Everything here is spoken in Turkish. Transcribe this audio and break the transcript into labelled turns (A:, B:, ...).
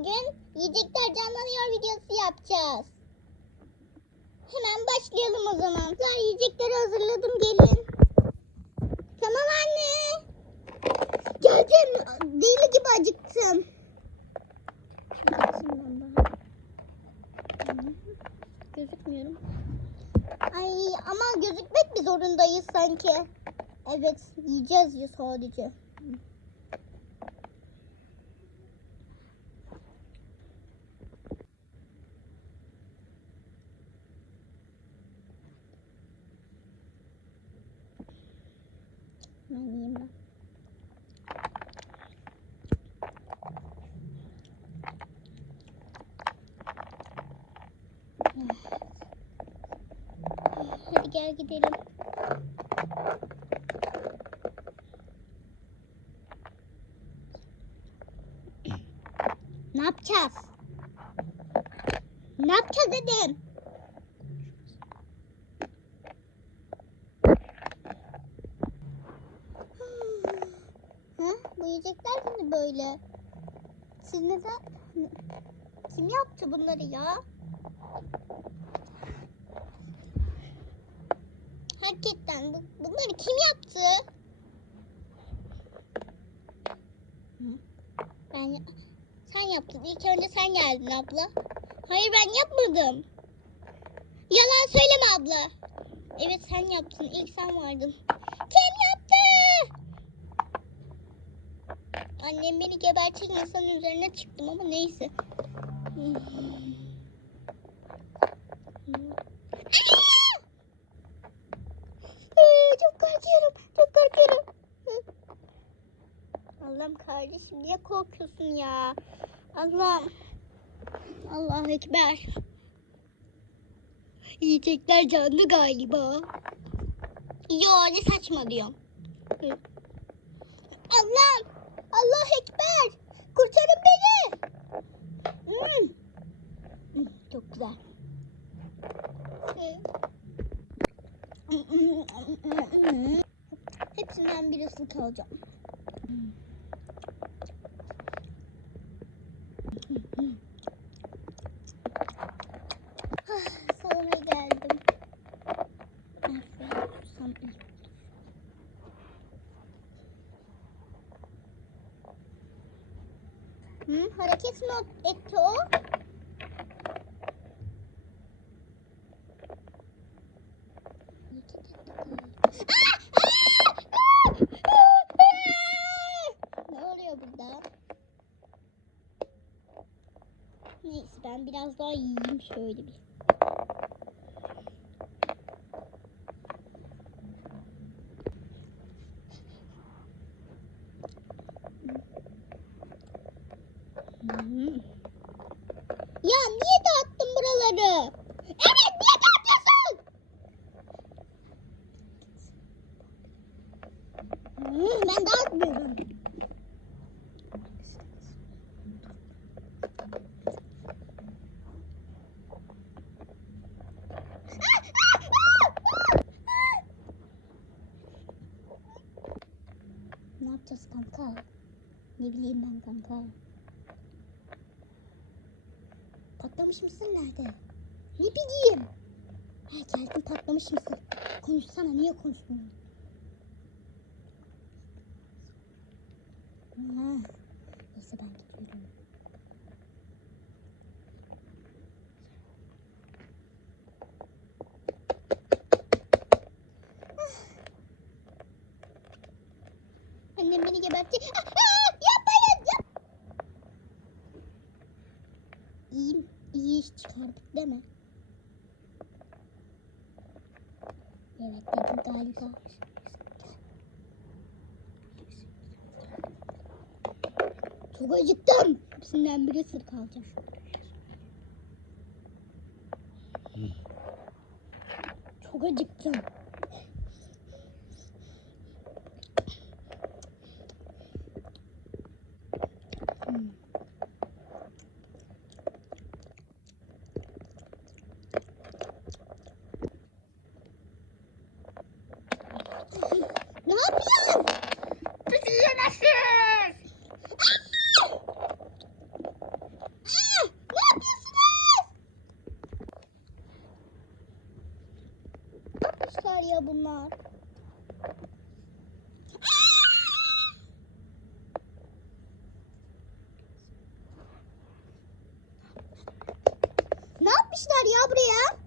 A: bugün? Yiyecekler canlanıyor videosu yapacağız. Hemen başlayalım o zaman. Yiyecekleri hazırladım gelin. Tamam anne. Geldim. Deli gibi acıktım. Gözükmüyorum. Ay ama gözükmek mi zorundayız sanki? Evet yiyeceğiz ya sadece. Ben. Hadi gel gidelim. Ne yapacağız? Ne yapacağız dedim. Ha? Bu yiyecekler de böyle? Siz neden? Kim yaptı bunları ya? Hakikaten bu- bunları kim yaptı? Ben sen yaptın. İlk önce sen geldin abla. Hayır ben yapmadım. Yalan söyleme abla. Evet sen yaptın. İlk sen vardın. Kim yaptı? Annem beni gebertecek masanın üzerine çıktım ama neyse. Ee, çok korkuyorum. Çok korkuyorum. Allah'ım kardeşim niye korkuyorsun ya? Allah'ım. Allahu Ekber. Yiyecekler canlı galiba. Yo ne saçma diyorum. Hı. Allah'ım. Allah Ekber. Kurtarın beni. Hmm. Hmm, Çok güzel. Hepsinden birisini kalacağım. Salona geldim. Aferin, susam iyi. Hı, hareket mi etti o? ne oluyor burada? Neyse ben biraz daha yiyeyim şöyle bir. Hmm. Ya niye dağıttın buraları? Evet niye dağıtıyorsun? Hmm, ben dağıtmıyorum. Ne yapacağız kanka? Ne bileyim ben kanka. Patlamış mısır nerede? Ne bileyim. Ha geldim patlamış mısır. Konuşsana niye konuşmuyorsun? Ha, neyse ben gidiyorum. Annem beni gebertti. Ah, ah, yapmayın. Yap. İyi, iyi iş çıkardık değil mi? Evet dedim galiba. Çok acıktım. Hepsinden biri ısırık alacağım. Çok acıktım. Hmm. Ne yapıyorsun? Bizi yemezsin. yapmışlar ya bunlar? Ne yapmışlar ya buraya?